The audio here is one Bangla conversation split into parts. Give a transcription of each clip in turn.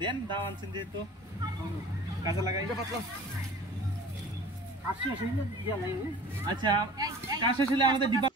দেন দাও আনছেন যেহেতু কাজে লাগাই আচ্ছা কাজ শেষ হলে আমাদের ডিব্বা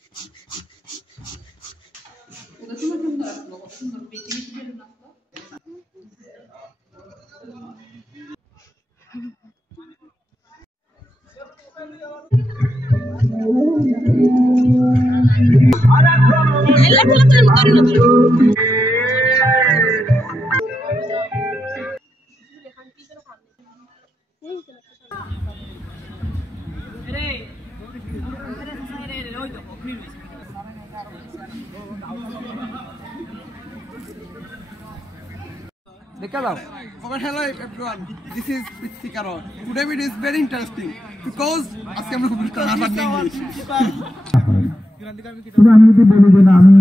Hello everyone, this is Prithikaro. Today video is very interesting because আজকে আমরা খুব টানাটানি ইংলিশ আমি যদি বলি যে না আমি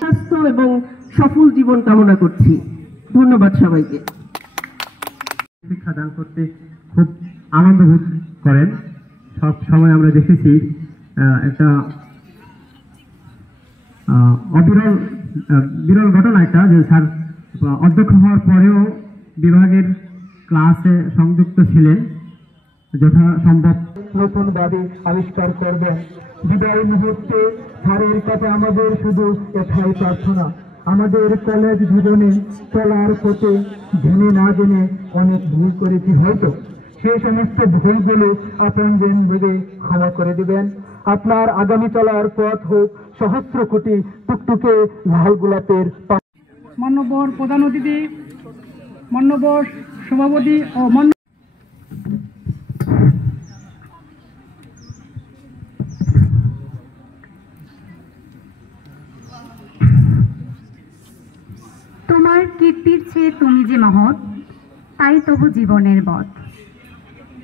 স্বাস্থ্য এবং সফল জীবন কামনা করছি। ধন্যবাদ সবাইকে। শিক্ষাদান করতে খুব আনন্দ বোধ করেন। সব সময় আমরা দেখেছি একটা বিরল ঘটনা একটা যে স্যার অধ্যক্ষ হওয়ার পরেও বিভাগের ক্লাসে সংযুক্ত ছিলেন, যথাসম্ভব নতুনভাবে আবিষ্কার করবেন। বিদায় মুহূর্তে স্যারের কাছে আমাদের শুধু এটাই প্রার্থনা, আমাদের কলেজ জীবনে চলার পথে জেনে না জেনে অনেক ভুল করেছি, হয়তো সেই সমস্ত ভুলগুলো আপনজন ভেবে ক্ষমা করে দিবেন। আপনার আগামী চলার পথ হোক সহস্র কোটি টুকটুকে লাল গোলাপের। মান্যবর প্রধান অতিথি, মান্যবর সভাপতি ও তোমার কীর্তির চেয়ে তুমি যে মহৎ, তাই তবু জীবনের পথ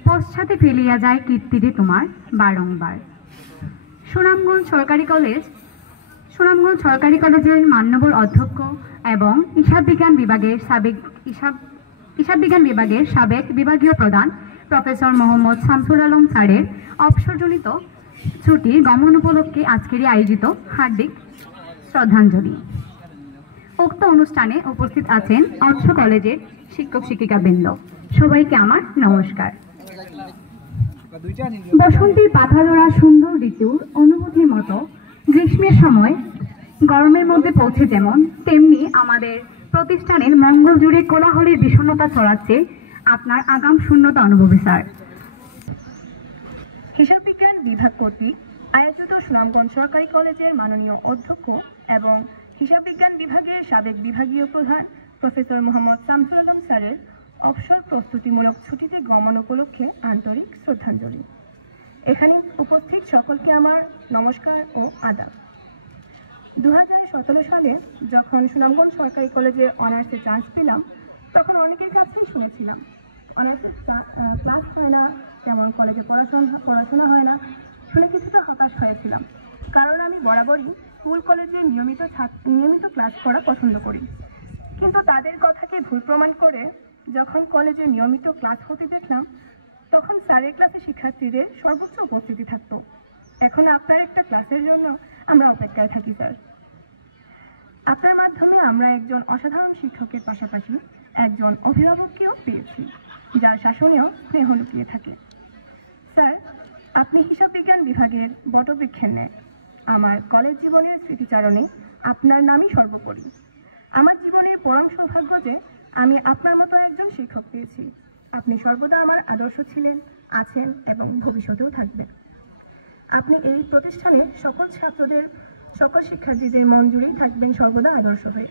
পশ্চাতে ফেলিয়া যায় কীর্তিরে তোমার বারংবার। সুনামগঞ্জ সরকারি কলেজের মান্যবর অধ্যক্ষ এবং হিসাব বিভাগের সাবেক বিভাগীয় প্রধান প্রফেসর মোহাম্মদ শামসুল আলম স্যারের অবসরজনিত ছুটির গমন উপলক্ষে আজকেরই আয়োজিত হার্দিক শ্রদ্ধাঞ্জলি। উক্ত অনুষ্ঠানে উপস্থিত আছেন অর্থ কলেজের শিক্ষক শিক্ষিকাবৃন্দ, সবাইকে আমার নমস্কার। বসন্তের পাতা ধরা সুন্দর ঋতুর অনুভূতির মতো গ্রীষ্মের সময় গরমের মধ্যে পৌঁছে যেমন, তেমনি আমাদের প্রতিষ্ঠানের মঙ্গল জুড়ে কোলাহলের বিষণ্ণতা ছড়াচ্ছে আপনার আগাম শূন্যতা অনুভবে স্যার। হিসাব বিজ্ঞান বিভাগ কর্তৃক আয়োজিত সুনামগঞ্জ সরকারি কলেজের মাননীয় অধ্যক্ষ এবং হিসাব বিজ্ঞান বিভাগের সাবেক বিভাগীয় প্রধান প্রফেসর মোহাম্মদ শামসুল আলম স্যারের অবসর প্রস্তুতিমূলক ছুটিতে গমন উপলক্ষে আন্তরিক শ্রদ্ধাঞ্জলি। এখানে উপস্থিত সকলকে আমার নমস্কার ও আদাব। 2017 সালে যখন সুনামগঞ্জ সরকারি কলেজে অনার্সে চান্স পেলাম, তখন অনেকের কাছেই শুনেছিলাম অনার্সে ক্লাস হয় না, তেমন কলেজে পড়াশোনা হয় না, শুনে কিছুটা হতাশ হয়েছিলাম। কারণ আমি বরাবরই স্কুল কলেজে নিয়মিত ক্লাস করা পছন্দ করি। কিন্তু তাদের কথাকে ভুল প্রমাণ করে যখন কলেজে নিয়মিত ক্লাস হতে দেখলাম, তখন স্যারের ক্লাসে শিক্ষার্থীদের সর্বোচ্চ উপস্থিতি থাকতো। এখন আপনার একটা ক্লাসের জন্য আমরা অপেক্ষায় থাকি স্যার। আপনার মাধ্যমে আমরা একজন অসাধারণ শিক্ষকের পাশাপাশি একজন অভিভাবককেও পেয়েছি, যার শাসনেও স্নেহ লুকিয়ে থাকে। স্যার, আপনি হিসাব বিজ্ঞান বিভাগের বটবৃক্ষের ন্যায়। আমার কলেজ জীবনের স্মৃতিচারণে আপনার নামই সর্বোপরি। আমার জীবনের পরম সৌভাগ্য যে আমি আপনার মতো একজন শিক্ষক পেয়েছি। আপনি সর্বদা আমার আদর্শ ছিলেন, আছেন এবং ভবিষ্যতেও থাকবেন। আপনি এই প্রতিষ্ঠানের সকল ছাত্রদের, সকল শিক্ষার্থীদের মন জুড়েই থাকবেন সর্বদা আদর্শ হয়ে।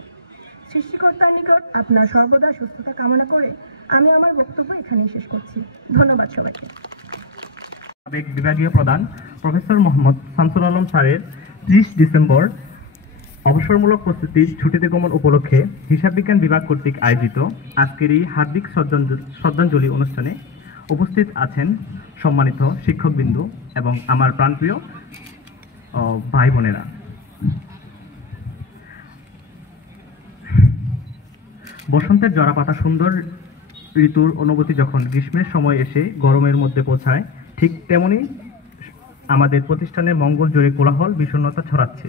সৃষ্টিকর্তার নিকট আপনার সর্বদা সুস্থতা কামনা করে আমি আমার বক্তব্য এখানেই শেষ করছি। ধন্যবাদ সবাইকে। সাবেক বিভাগীয় প্রধান প্রফেসর মোহাম্মদ শামসুল আলম স্যারের 30 ডিসেম্বর অবসরমূলক প্রস্তুতির ছুটিতে গমন উপলক্ষে হিসাব বিজ্ঞান বিভাগ কর্তৃক আয়োজিত আজকের এই হার্দিক শ্রদ্ধাঞ্জলি অনুষ্ঠানে উপস্থিত আছেন সম্মানিত শিক্ষকবৃন্দ এবং আমার প্রাণপ্রিয় ভাই বোনেরা। বসন্তের জরাপাতা সুন্দর ঋতুর অনুভূতি যখন গ্রীষ্মের সময় এসে গরমের মধ্যে পৌঁছায়, ঠিক তেমনি আমাদের প্রতিষ্ঠানের মঙ্গল জুড়ে কোলাহল বিষণ্ণতা ছড়াচ্ছে।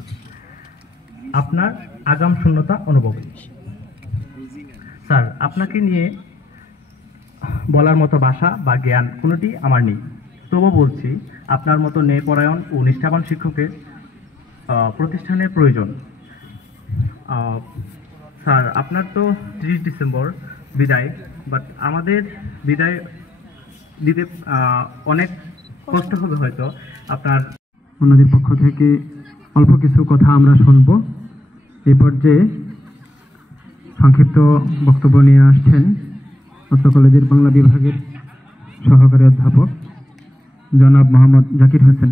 আপনার আগাম শূন্যতা অনুভব। স্যার, আপনাকে নিয়ে বলার মতো ভাষা বা জ্ঞান কোনোটি আমার নেই, তবু বলছি আপনার মতো ন্যায়পরায়ণ ও নিষ্ঠাবান শিক্ষকের প্রতিষ্ঠানের প্রয়োজন। স্যার, আপনার তো 30 ডিসেম্বর বিদায়, বাট আমাদের বিদায় দিতে অনেক কষ্ট হবে হয়তো। আপনার ওনাদের পক্ষ থেকে অল্প কিছু কথা আমরা শুনব। এই পর্যায়ে সংক্ষিপ্ত বক্তব্য নিয়ে আসছেন অত্র কলেজের বাংলা বিভাগের সহকারী অধ্যাপক জনাব মোহাম্মদ জাকির হোসেন।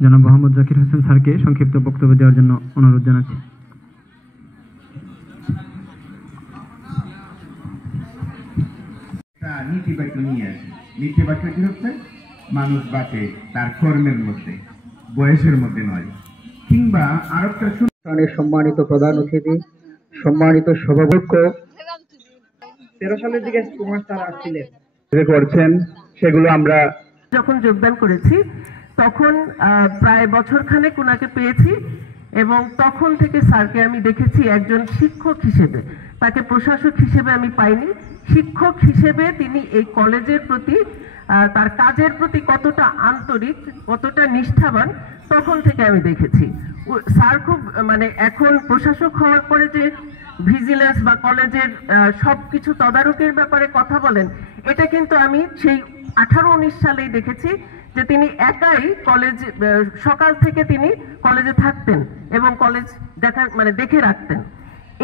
জনাব মোহাম্মদ জাকির হোসেন স্যারকে সংক্ষিপ্ত বক্তব্য দেওয়ার জন্য অনুরোধ জানাচ্ছি। নীতিবাক্য নিয়ে আসে। নীতিবাক্য কি হচ্ছে? মানুষ বাঁচে তার কর্মের মধ্যে, বয়সের মধ্যে নয়। কিংবা আরেকটা সম্মানিত প্রধান অতিথি, সম্মানিত সভাপতি 13 সালের দিকে কুমার স্যার আসছিলেন করছেন, সেগুলো আমরা যখন যোগদান করেছি তখন প্রায় বছরখানেক ওনাকে পেয়েছি এবং তখন থেকে স্যারকে আমি দেখেছি একজন শিক্ষক হিসেবে, তাকে প্রশাসক হিসেবে আমি পাইনি। শিক্ষক হিসেবে তিনি এই কলেজের প্রতি, তার কাজের প্রতি কতটা আন্তরিক, কতটা নিষ্ঠাবান, তখন থেকে আমি দেখেছি। স্যার খুব এখন প্রশাসক হওয়ার পরে যে ভিজিলেন্স বা কলেজের সবকিছু তদারকির ব্যাপারে কথা বলেন, এটা কিন্তু আমি সেই 18-19 সালেই দেখেছি যে তিনি একাই কলেজ, সকাল থেকে তিনি কলেজে থাকতেন এবং কলেজ দেখে রাখতেন।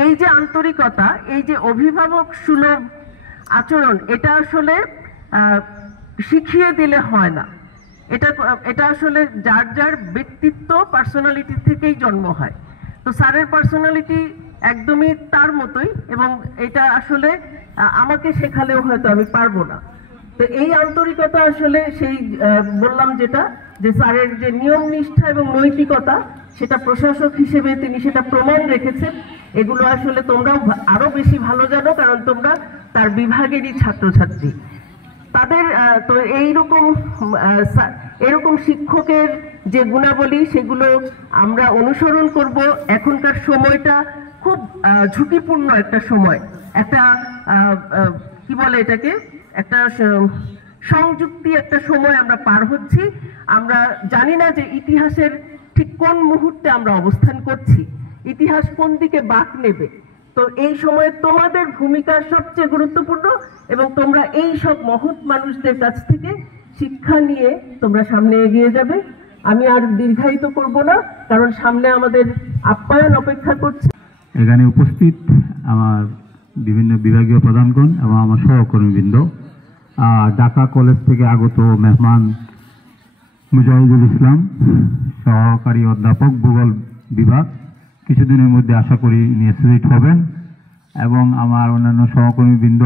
এই যে আন্তরিকতা, এই যে অভিভাবক সুলভ আচরণ, এটা আসলে শিখিয়ে দিলে হয় না। এটা আসলে যার যার ব্যক্তিত্ব, পার্সোনালিটি থেকেই জন্ম হয়। তো স্যারের পার্সোনালিটি একদমই তার মতোই, এবং এটা আসলে আমাকে শেখালেও হয়তো আমি পারবো না। তো এই আন্তরিকতা আসলে সেই বললাম যেটা, যে স্যারের যে নিয়ম নিষ্ঠা এবং নৈতিকতা, সেটা প্রশাসক হিসেবে তিনি সেটা প্রমাণ রেখেছেন। এগুলো আসলে তোমরাও আরো বেশি ভালো জানো, কারণ তোমরা তার বিভাগেরই ছাত্রছাত্রী। তাদের তো এরকম শিক্ষকের যে গুণাবলী, সেগুলো আমরা অনুসরণ করব। এখনকার সময়টা খুব ঝুঁকিপূর্ণ একটা সময়, একটা কি বলে এটাকে, একটা সংযুক্তি একটা সময় আমরা পার হচ্ছি। আমরা জানি না যে ইতিহাসের ঠিক কোন মুহূর্তে আমরা অবস্থান করছি, ইতিহাস কোন দিকে বাঁক নেবে। তো এই সময়ে তোমাদের ভূমিকা সবচেয়ে গুরুত্বপূর্ণ, এবং তোমরা এই সব মহৎ মানুষদের কাছ থেকে শিক্ষা নিয়ে তোমরা সামনে এগিয়ে যাবে। আমি আর দীর্ঘায়িত করব না, কারণ সামনে আমাদের আপ্যায়ন অপেক্ষা করছে। এখানে উপস্থিত আমার বিভিন্ন বিভাগীয় প্রধানগণ এবং আমার সহকর্মীবৃন্দ, ঢাকা কলেজ থেকে আগত মেহমান মুজাহিদুল ইসলাম, সহকারী অধ্যাপক ভূগোল বিভাগ, কিছুদিনের মধ্যে আশা করি নিয়োজিত হবেন, এবং আমার অন্যান্য সহকর্মীবৃন্দ,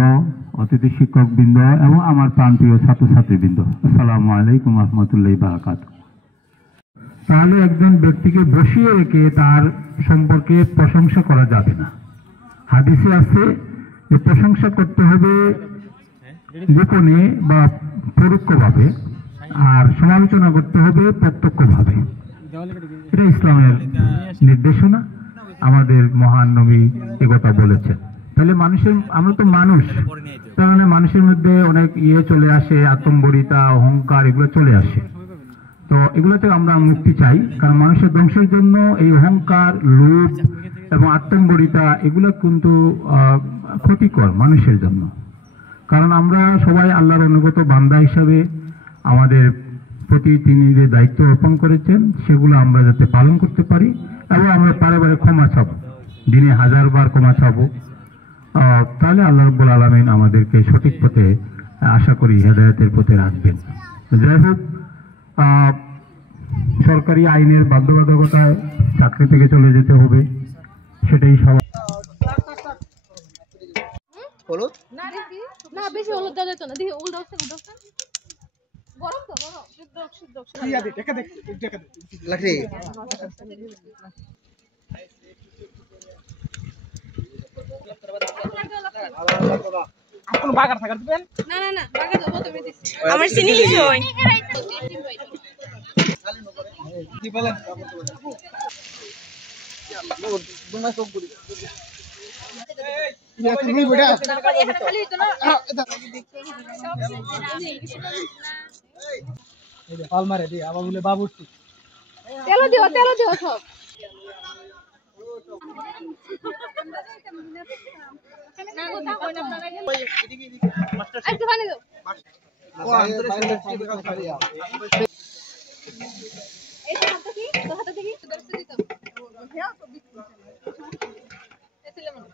অতিথি শিক্ষকবৃন্দ এবং আমার প্রাণপ্রিয় ছাত্রছাত্রীবৃন্দ, আসসালামু আলাইকুম রহমতুল্লাহি বারাকাতুহু। তাহলে একজন ব্যক্তিকে বসিয়ে রেখে তার সম্পর্কে প্রশংসা করা যাবে না। হাদিসে আছে যে প্রশংসা করতে হবে গোপনে বা পরোক্ষভাবে, আর সমালোচনা করতে হবে প্রত্যক্ষভাবে। এটা ইসলামের নির্দেশনা, আমাদের মহান নবী একথা বলেছেন। তাহলে আমরা তো মানুষ, তার মানে মানুষের মধ্যে অনেক চলে আসে, আত্মম্বরিতা, অহংকার, এগুলো চলে আসে। তো এগুলো থেকে আমরা মুক্তি চাই, কারণ মানুষের ধ্বংসের জন্য এই অহংকার, লোভ এবং আত্মম্বরিতা এগুলো কিন্তু ক্ষতিকর মানুষের জন্য। কারণ আমরা সবাই আল্লাহর অনুগত বান্দা হিসাবে আমাদের প্রতি তিনি যে দায়িত্ব অর্পণ করেছেন সেগুলো আমরা যাতে পালন করতে পারি এবং আমরা বারে ক্ষমা চাবো, দিনে 1000 বার ক্ষমা চাবো, তাহলে আল্লাহ রাব্বুল আলামিন আমাদেরকে সঠিক পথে আশা করি হেদায়েতের পথে রাখবেন। যাই হোক, সরকারি আইনের বাধ্যবাধকতায় চাকরি থেকে চলে যেতে হবে, সেটাই সবাই। হলুদ না বেশি হলুদ দেওয়া যেত না, দেখি উল্টা গরম তো লাকড়ি কোন বাগার থাকার দিবেন না না না বাগার দেবো তুমি দিছি আমার চিনি লিছো কি বলেন তোমার সব গুলি খালি তো না পাল মারে দি আবার বলে বাবুর্চি তেল দিও সব না কথা কই না আপনারা একটু পানি দাও ও আন্তরে সাইড খালি এই তো হাতে কি দর্শন দিতে হ্যাঁ তো বিট এসলে মনে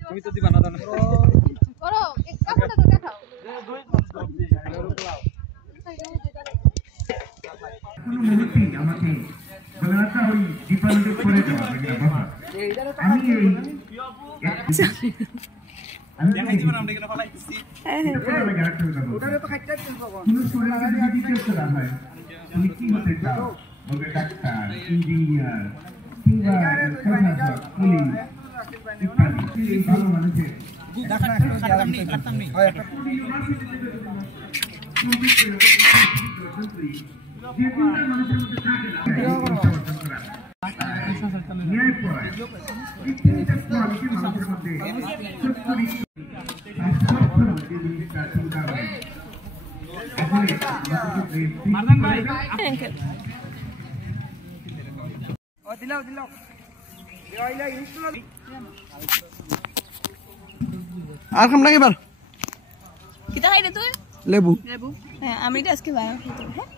তুমি তো দিবা না দাও করো এক কাপড়টা তো দেখাও কোনো মুহূর্তেই আমাকে গলাটা ওই ডিপান্ডে করে দেওয়া হবে না বাবা। আমি এই দেখাই দিবেন আমরা এখানে ফলাইছি ওটারে তো খাইতে দিন বাবা। কোনো শরীরে যদি ডিটেইলস করা হয় তুমি কি হতে চাও? বলবে ডাক্তার, ইঞ্জিনিয়ার, কিংবা প্রফেসর, পুলিশ ইত্যাদি। এই ভালো মানুষের খাতাম নেই আর খাম না এবার কিটা খাইলে তুই লেবু হ্যাঁ আমি এটা আজকে বাইরে হ্যাঁ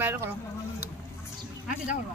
বাইরে করো আর কিটা করব